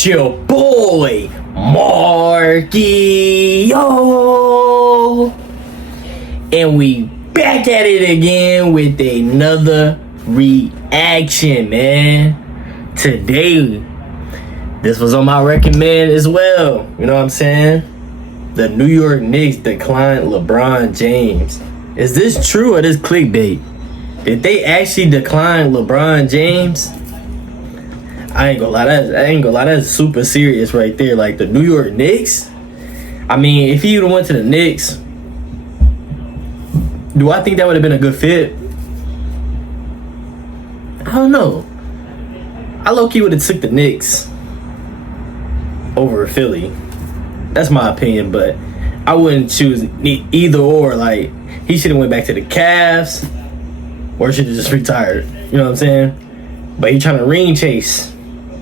It's your boy, Markio. And we back at it again with another reaction, man. Today, this was on my recommend as well. You know what I'm saying? The New York Knicks declined LeBron James. Is this true or this clickbait? Did they actually decline LeBron James? I ain't gonna lie, that's super serious right there. Like the New York Knicks. I mean, if he would have went to the Knicks, do I think that would have been a good fit? I don't know. I low-key would have took the Knicks over Philly. That's my opinion, but I wouldn't choose either or. Like, he should have went back to the Cavs or should have just retired. You know what I'm saying? But he trying to ring chase.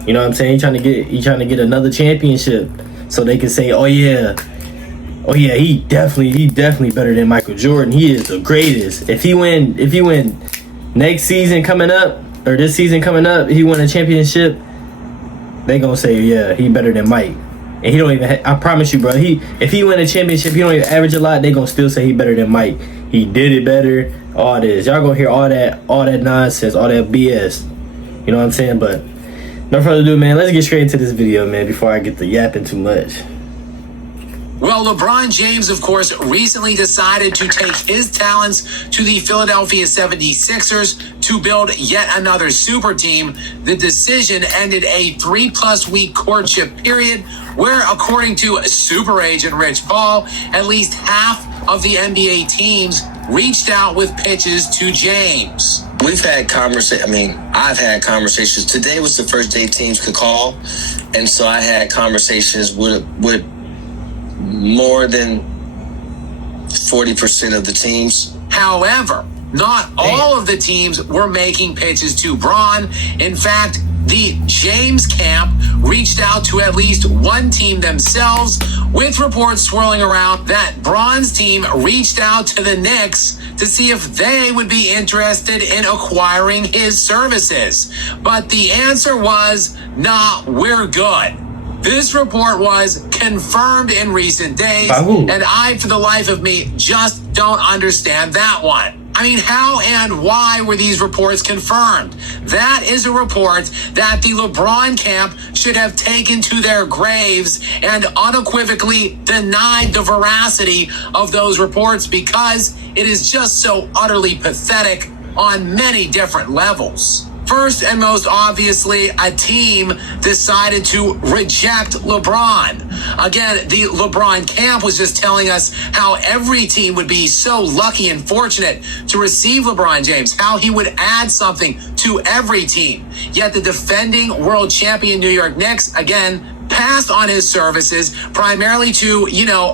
You know what I'm saying? He trying to get another championship so they can say, oh yeah, he definitely better than Michael Jordan. He is the greatest. If he win next season coming up, or this season coming up, he won a championship, they gonna say, yeah, he better than Mike. And he don't even I promise you, bro, if he win a championship, he don't even average a lot, they gonna still say he better than Mike. He did it better, all this. Y'all gonna hear all that nonsense, all that BS. You know what I'm saying? But no further ado, man, let's get straight into this video, man, before I get to yapping too much. Well, LeBron James, of course, recently decided to take his talents to the Philadelphia 76ers to build yet another super team. The decision ended a 3+ week courtship period where, according to super agent Rich Paul, at least half of the NBA teams reached out with pitches to James. We've had I've had conversations. Today was the first day teams could call, and so I had conversations with more than 40% of the teams. However, not all of the teams were making pitches to Bron. In fact, the James camp reached out to at least one team themselves, with reports swirling around that Bron's team reached out to the Knicks to see if they would be interested in acquiring his services. But the answer was, nah, we're good. This report was confirmed in recent days, and I, for the life of me, just don't understand that one. I mean, how and why were these reports confirmed? That is a report that the LeBron camp should have taken to their graves and unequivocally denied the veracity of those reports, because it is just so utterly pathetic on many different levels. First and most obviously, a team decided to reject LeBron. Again, the LeBron camp was just telling us how every team would be so lucky and fortunate to receive LeBron James, how he would add something to every team. Yet the defending world champion New York Knicks, again, passed on his services primarily to,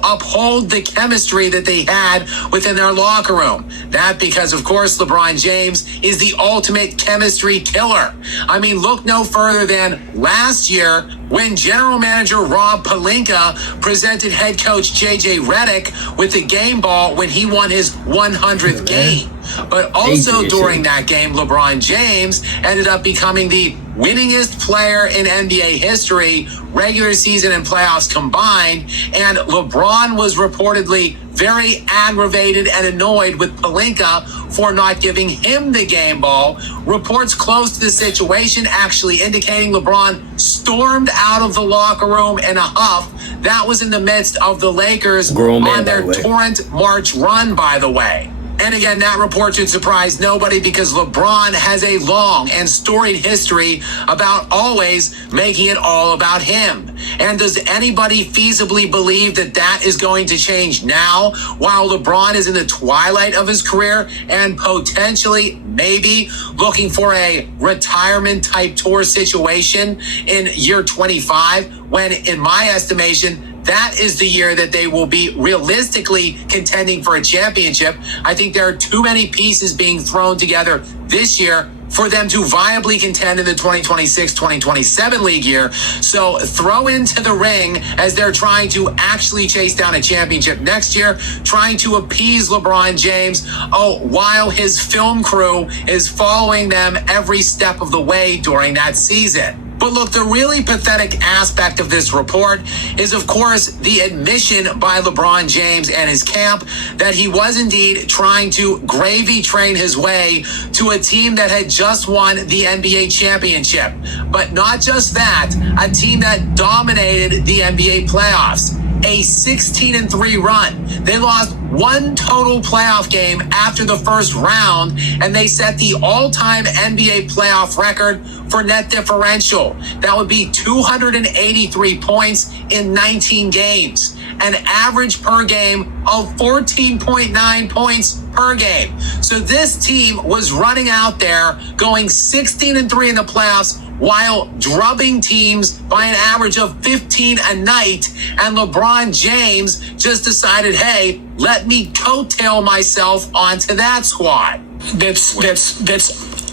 uphold the chemistry that they had within their locker room. That because, of course, LeBron James is the ultimate chemistry killer. I mean, look no further than last year when general manager Rob Pelinka presented head coach JJ Redick with the game ball when he won his 100th game. But also during that game, LeBron James ended up becoming the winningest player in NBA history, regular season and playoffs combined, and LeBron was reportedly very aggravated and annoyed with Pelinka for not giving him the game ball. Reports close to the situation actually indicating LeBron stormed out of the locker room in a huff. That was in the midst of the Lakers on their torrent March run, by the way. And again, that report should surprise nobody, because LeBron has a long and storied history about always making it all about him. And does anybody feasibly believe that that is going to change now, while LeBron is in the twilight of his career and potentially, maybe, looking for a retirement type tour situation in year 25, when, in my estimation, that is the year that they will be realistically contending for a championship? I think there are too many pieces being thrown together this year for them to viably contend in the 2026-2027 league year. So throw into the ring, as they're trying to actually chase down a championship next year, trying to appease LeBron James, while his film crew is following them every step of the way during that season. But look, the really pathetic aspect of this report is, of course, the admission by LeBron James and his camp that he was indeed trying to gravy train his way to a team that had just won the NBA championship. But not just that, a team that dominated the NBA playoffs. A 16-3 run. They lost one total playoff game after the first round, and they set the all-time NBA playoff record for net differential. That would be 283 points in 19 games, an average per game of 14.9 points per game. So this team was running out there going 16-3 in the playoffs while drubbing teams by an average of 15 a night. And LeBron James just decided, hey, let me coattail myself onto that squad. That's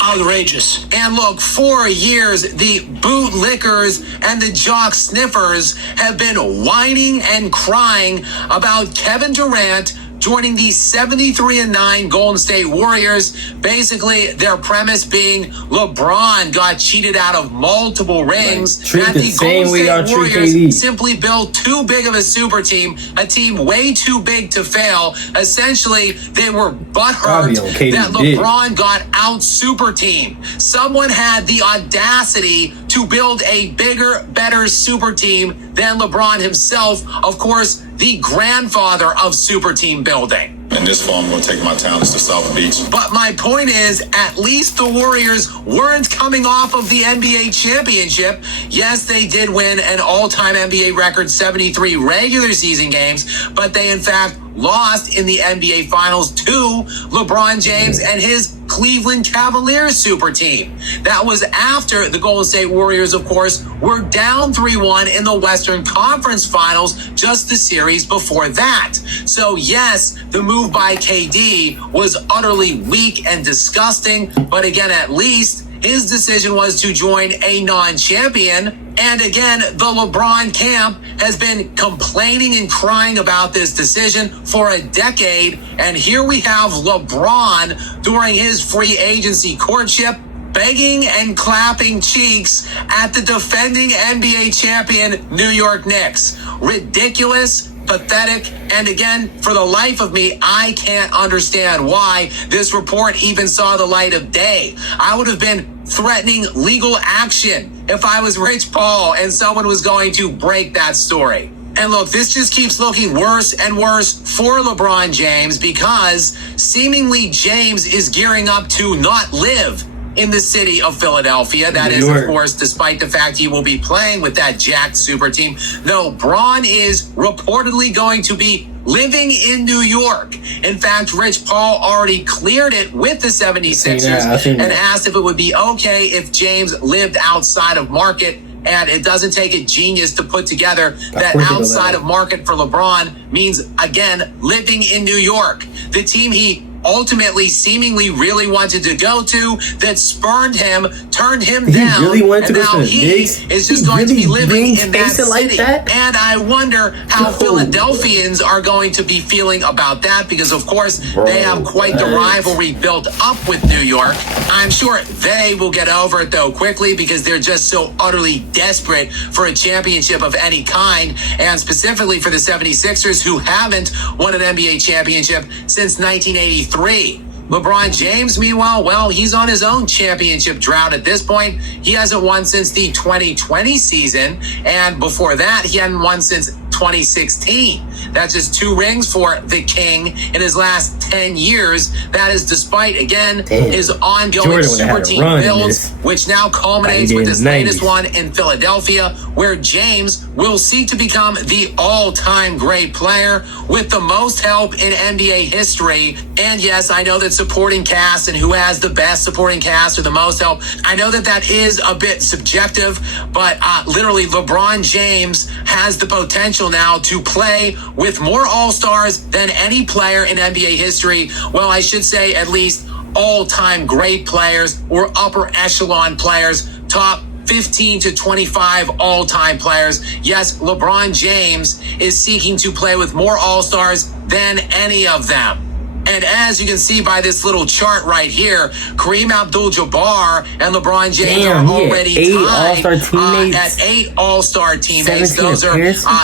outrageous. And look, for years, the bootlickers and the jock sniffers have been whining and crying about Kevin Durant joining the 73-9 Golden State Warriors. Basically, their premise being LeBron got cheated out of multiple rings. Treat and the the same Golden way y'all State treat Warriors KD. simply built too big of a super team, a team way too big to fail. Essentially, they were butthurt that LeBron got out super team. Someone had the audacity to build a bigger, better super team than LeBron himself. Of course, the grandfather of super team building. And this fall, I'm going to take my talents to South Beach. But my point is, at least the Warriors weren't coming off of the NBA championship. Yes, they did win an all-time NBA record 73 regular season games, but they in fact lost in the NBA Finals to LeBron James and his Cleveland Cavaliers super team. That was after the Golden State Warriors, of course, were down 3-1 in the Western Conference Finals just the series before that. So yes, the move by KD was utterly weak and disgusting, but again, at least his decision was to join a non-champion. And again, the LeBron camp has been complaining and crying about this decision for a decade. And here we have LeBron during his free agency courtship, begging and clapping cheeks at the defending NBA champion New York Knicks. Ridiculous, pathetic, and again, for the life of me, I can't understand why this report even saw the light of day. I would have been threatening legal action if I was Rich Paul and someone was going to break that story. And look, this just keeps looking worse and worse for LeBron James because seemingly James is gearing up to not live in the city of Philadelphia. That is, of course, despite the fact he will be playing with that jacked super team. No, Bron is reportedly going to be living in New York. In fact, Rich Paul already cleared it with the 76ers and asked if it would be okay if James lived outside of market. And it doesn't take a genius to put together that outside of market for LeBron means, again, living in New York. The team he ultimately seemingly really wanted to go to that spurned him, turned him down, really wanted to and go now to the he Knicks? is just going to be living in that city. Like that? And I wonder how Philadelphians are going to be feeling about that because, of course, they have quite the rivalry built up with New York. I'm sure they will get over it, though, quickly because they're just so utterly desperate for a championship of any kind, and specifically for the 76ers, who haven't won an NBA championship since 1983. LeBron James, meanwhile, well, he's on his own championship drought at this point. He hasn't won since the 2020 season, and before that, he hadn't won since 2016. That's just 2 rings for the King in his last 10 years. That is despite, again, his ongoing super team builds, which now culminates with this latest one in Philadelphia, where James will seek to become the all-time great player with the most help in NBA history. And yes, I know that supporting cast and who has the best supporting cast or the most help, I know that that is a bit subjective, but literally LeBron James has the potential now to play with more All-Stars than any player in NBA history. Well, I should say at least all-time great players or upper echelon players, top 15 to 25 all-time players. Yes, LeBron James is seeking to play with more All-Stars than any of them. And as you can see by this little chart right here, Kareem Abdul-Jabbar and LeBron James are already tied at 8 All-Star teammates. Those are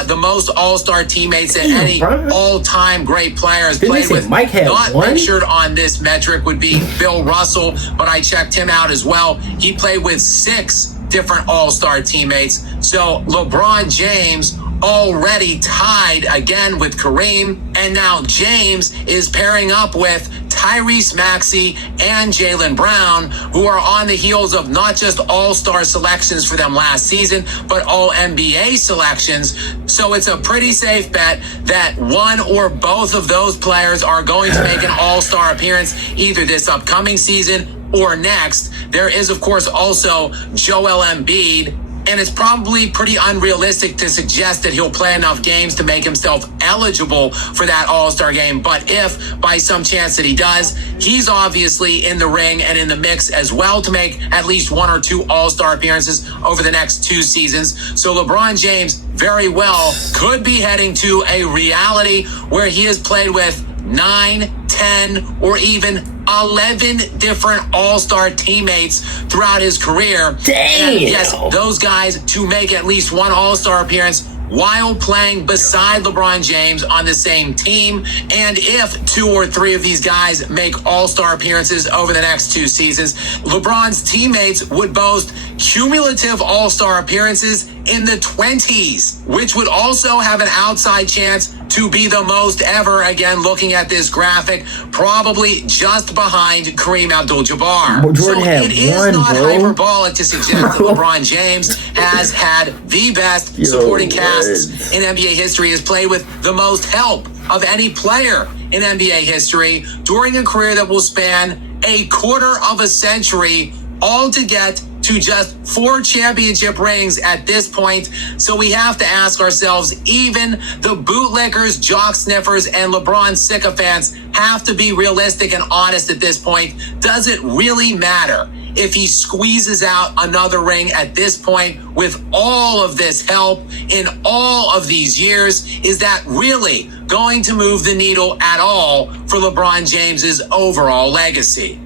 the most All-Star teammates that any all-time great player has played with. Not pictured on this metric would be Bill Russell, but I checked him out as well. He played with 6 different All-Star teammates. So LeBron James already tied again with Kareem, and now James is pairing up with Tyrese Maxey and Jaylen Brown, who are on the heels of not just all-star selections for them last season, but all NBA selections. So it's a pretty safe bet that one or both of those players are going to make an all-star appearance either this upcoming season or next. There is, of course, also Joel Embiid, and it's probably pretty unrealistic to suggest that he'll play enough games to make himself eligible for that All-Star game. But if, by some chance that he does, he's obviously in the ring and in the mix as well to make at least 1 or 2 All-Star appearances over the next 2 seasons. So LeBron James very well could be heading to a reality where he has played with 9, 10, or even 11 different all-star teammates throughout his career. Damn. And yes, those guys to make at least 1 all-star appearance while playing beside LeBron James on the same team. And if 2 or 3 of these guys make all-star appearances over the next 2 seasons, LeBron's teammates would boast cumulative all-star appearances in the 20s, which would also have an outside chance to be the most ever, again, looking at this graphic, probably just behind Kareem Abdul-Jabbar. So it is not hyperbolic to suggest that LeBron James has had the best supporting casts in NBA history, has played with the most help of any player in NBA history during a career that will span a quarter of a century, all to get to just 4 championship rings at this point. So we have to ask ourselves, even the bootlickers, jock sniffers, and LeBron sycophants have to be realistic and honest at this point. Does it really matter if he squeezes out another ring at this point with all of this help in all of these years? Is that really going to move the needle at all for LeBron James's overall legacy?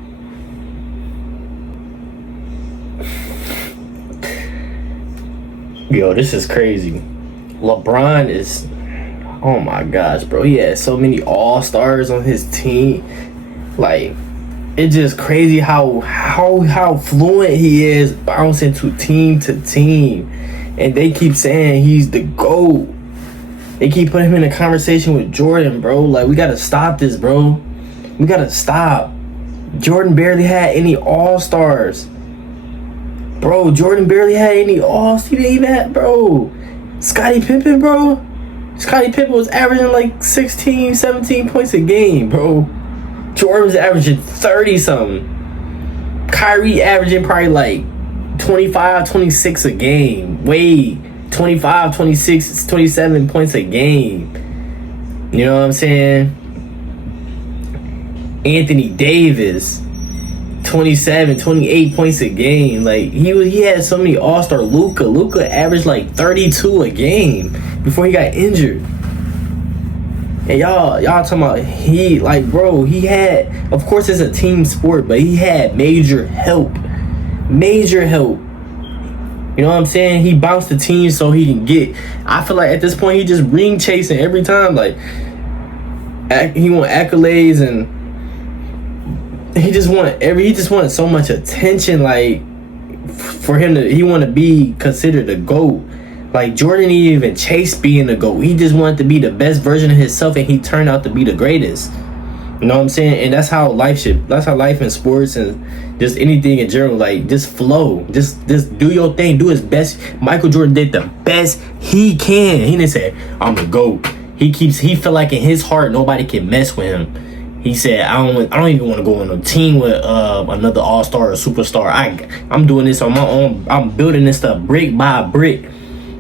Yo, this is crazy. LeBron is, oh my gosh, bro. He has so many all-stars on his team. Like, it's just crazy how fluent he is bouncing to team. And they keep saying he's the GOAT. They keep putting him in a conversation with Jordan, bro. Like, we gotta stop this, bro. We gotta stop. Jordan barely had any all-stars. Bro, Jordan barely had any All-Stars. He didn't even have, bro. Scottie Pippen, bro. Scottie Pippen was averaging like 16, 17 points a game, bro. Jordan was averaging 30-something. Kyrie averaging probably like 25, 26 a game. Wade, 25, 26, 27 points a game. You know what I'm saying? Anthony Davis, 27, 28 points a game. Like, he had so many all-star. Luka averaged like 32 a game before he got injured. And y'all talking about he had, of course it's a team sport, but he had major help. You know what I'm saying? He bounced the team so he can get. I feel like at this point he just ring chasing every time. Like, he want accolades, and he just wanted so much attention, like, for him to, he want to be considered a GOAT. Like, Jordan didn't even chase being a GOAT. He just wanted to be the best version of himself, and he turned out to be the greatest. You know what I'm saying? And that's how life in sports and just anything in general, like, just flow. Just do your thing. Do his best. Michael Jordan did the best he can. He didn't say, I'm the GOAT. He felt like in his heart nobody can mess with him. He said, I don't even want to go on a team with another all-star or superstar. I'm doing this on my own. I'm building this stuff brick by brick.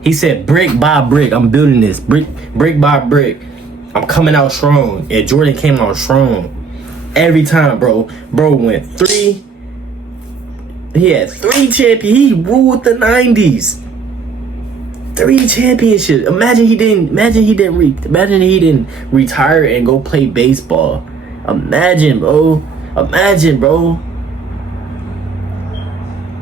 He said, brick by brick, I'm building this brick by brick. I'm coming out strong. And Jordan came out strong every time, bro. Bro went 3. He had 3 champions. He ruled the 90s. 3 championships. Imagine he didn't retire and go play baseball. Imagine, bro.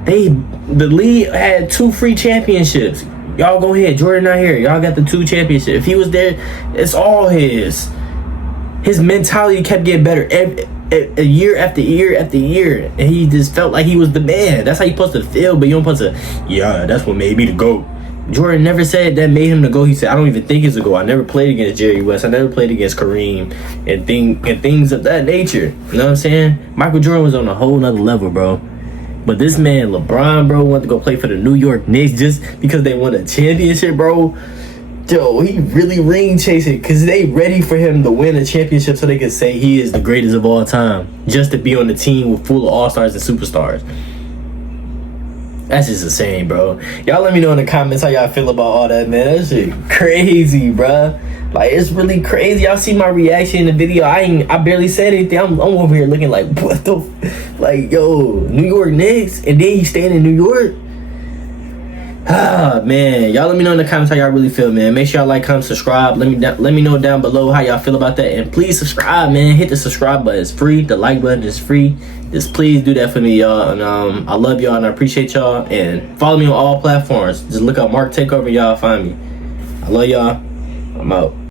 The league had 2 free championships. Y'all go ahead. Jordan not here. Y'all got the 2 championships. If he was there, it's all his. His mentality kept getting better year after year after year, and he just felt like he was the man. That's how you supposed to feel, but you don't supposed to. Yeah, that's what made me the GOAT. Jordan never said that made him the GOAT. He said, I don't even think he's a GOAT. I never played against Jerry West. I never played against Kareem and things of that nature. You know what I'm saying? Michael Jordan was on a whole nother level, bro. But this man, LeBron, bro, wanted to go play for the New York Knicks just because they won a championship, bro. Yo, he really ring chasing because they ready for him to win a championship so they can say he is the greatest of all time just to be on the team with full of all-stars and superstars. That's just insane, bro. Y'all let me know in the comments how y'all feel about all that, man. That shit crazy, bro. Like, it's really crazy. Y'all see my reaction in the video. I barely said anything. I'm over here looking like, what the like, yo, New York Knicks, and then he's staying in New York. Ah, man. Y'all let me know in the comments how y'all really feel, man. Make sure y'all like, comment, subscribe. Let me know down below how y'all feel about that. And please subscribe, man. Hit the subscribe button. It's free. The like button is free. Just please do that for me, y'all. And I love y'all and I appreciate y'all. And follow me on all platforms. Just look up Mark Takeover, y'all find me. I love y'all. I'm out.